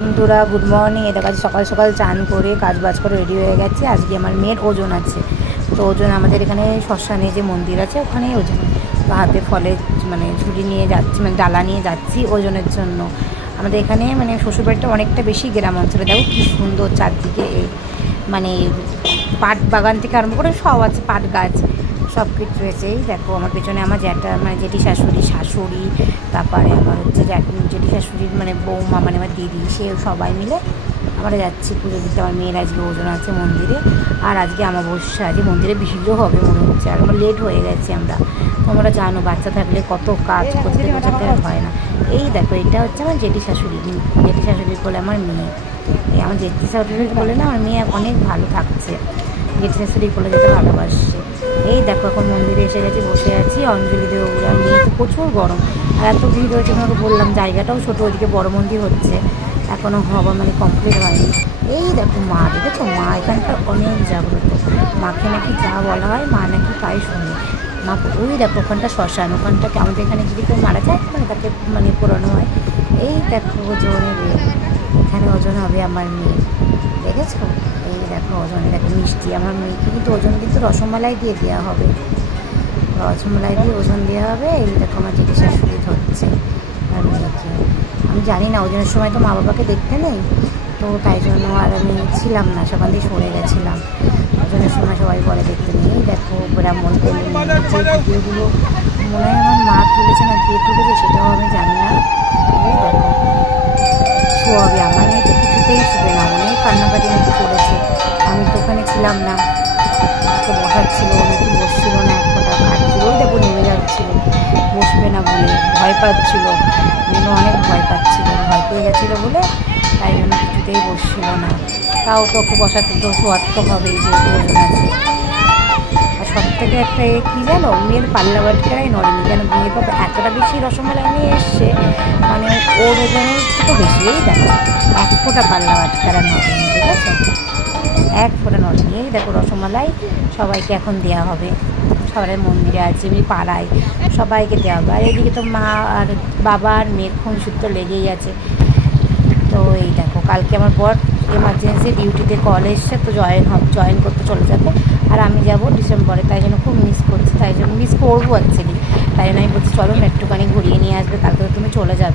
বন্ধুরা good morning. এটা কাছে সকাল সকাল চান করে কাজ বাজ করে রেডি হয়ে গেছে। আজকে আমার মেয়ের ওজন আছে, তো ওজন আমাদের এখানে শ্মশানে যে মন্দির আছে ওখানেই ওজন, তো হাতে ফলে মানে ঝুড়ি নিয়ে যাচ্ছি, মানে ডালা নিয়ে যাচ্ছি ওজনের জন্য। আমাদের এখানে মানে শ্বশুরবাড়িটা অনেকটা বেশি গ্রাম অঞ্চলে, দেখো কী সুন্দর চারদিকে, মানে পাট বাগান থেকে আরম্ভ করে সব আছে, পাট গাছ সব কিছু রয়েছে। এই দেখো আমার পেছনে আমার জ্যাঠা মানে জেঠি শাশুড়ি, তারপরে আমার হচ্ছে জেঠি শাশুড়ির মানে বৌমা মানে আমার দিদি, সে সবাই মিলে আমরা যাচ্ছি পুজো দিতে। আমার মেয়ের আজকে ওজন আছে মন্দিরে, আর আজকে অমাবস্যা, আজকে মন্দিরে ভিড়ও হবে মনে হচ্ছে, আর আমরা লেট হয়ে গেছি আমরা। তোমরা জানো বাচ্চা থাকলে কত কাজ করতে বোঝাতে হয় না। এই দেখো এটা হচ্ছে আমার জেঠি শাশুড়ি বলে আমার মেয়ে। এই আমার জেঠি শাশুড়ি বলে না আমার মেয়ে অনেক ভালো থাকছে, জেঠি শাশুড়ি বলে যেতে ভালোবাসছে। এই দেখো এখন মন্দিরে এসে গেছি, বসে আছি, অঞ্জলি দেবো। নিয়ে তো প্রচুর গরম, আর এত ভিড় হয়েছে। তোমাকে বললাম জায়গাটাও ছোটো, ওইদিকে বড় মন্দির হচ্ছে, এখনও হওয়া মানে কমপ্লিট হয়নি। এই দেখো মা, দেখেছো মা এখানকার অনেক জাগ্রত, মাকে নাকি যা বলা হয় মা নাকি তাই শোনে। মা ওই দেখো ওখানটা শ্মশান, ওখানটাকে আমাদের এখানে যদি কেউ মারা যায় মানে তাকে মানে পোড়ানো হয়। এই দেখো ওজনে এখানে ওজন হবে আমার মেয়ে, দেখেছো? এই দেখো ওজনে দেখো মিষ্টি, আমার মেয়েকে কিন্তু ওজন কিন্তু রসমালাই দিয়ে দেওয়া হবে, রসমালাই দিয়ে ওজন দেওয়া হবে। এই দেখো আমার জেঠি শাশুড়ি ধরছে আর মেয়েকে। আমি জানি না ওজনের সময় তো মা বাবাকে দেখতে নেই, তো তাই জন্য আর আমি ছিলাম না, সেখান দিয়ে সরে গেছিলাম। ওজনের সময় সবাই বলে দেখতে নেই। এই দেখো ব্রাহ্মণ তেল যে ভিডিওগুলো মনে হয় আমার মা তুলেছে না কে তুলেছে সেটাও আমি জানি না। এই দেখো শোয়াবে, আমার মেয়ে তো কিছুতেই শুবে না, অনেক কান্নাকাটি নাকি করেছে। আমি তো ওখানে ছিলাম না, ওকে বসাচ্ছিল, নাকি বসছিল না, এক ফোঁটা কাটছিল, ওই দেখো নেমে যাচ্ছিল, বসবে না বলে ভয় পাচ্ছিল, অনেক ভয় পাচ্ছিল, ভয় পেয়ে গেছিলো বলে তাই জন্য কিছুতেই বসছিল না। তাও তোকে বসাতে তো শোয়াতে হবেই, যেহেতু ওজন আছে। আর সব থেকে একটা কী জানো, মেয়ের পাল্লা বাটকারাই নড়েনি, কেন মেয়ের বাবা এতটা বেশি রসমালাই নিয়ে এসছে, মানে ওর ওজনের তো বেশি। এই দেখো এক ফোঁটা পাল্লা বাটকারা নড়েনি, ঠিক আছে, এক ফোঁটা নড়েনি। এই দেখো রসমালাই সবাইকে এখন দেওয়া হবে, সবাই মন্দিরে আছে এমনি পাড়ায় সবাইকে দেওয়া হবে। আর এদিকে তো মা আর বাবা আর মেয়ের খুনসুত্র লেগেই আছে। তো এই দেখো কালকে আমার বর এমার্জেন্সি ডিউটিতে কল এসছে, তো জয়েন করতে চলে যাবে, আর আমি যাব ডিসেম্বরে, তাই জন্য খুব মিস করছি, তাই জন্য মিস করবো অ্যাকচুয়ালি। তাই জন্য আমি বলছি চলো না একটুখানি ঘুরিয়ে নিয়ে আসবে, কালকে তুমি চলে যাবে।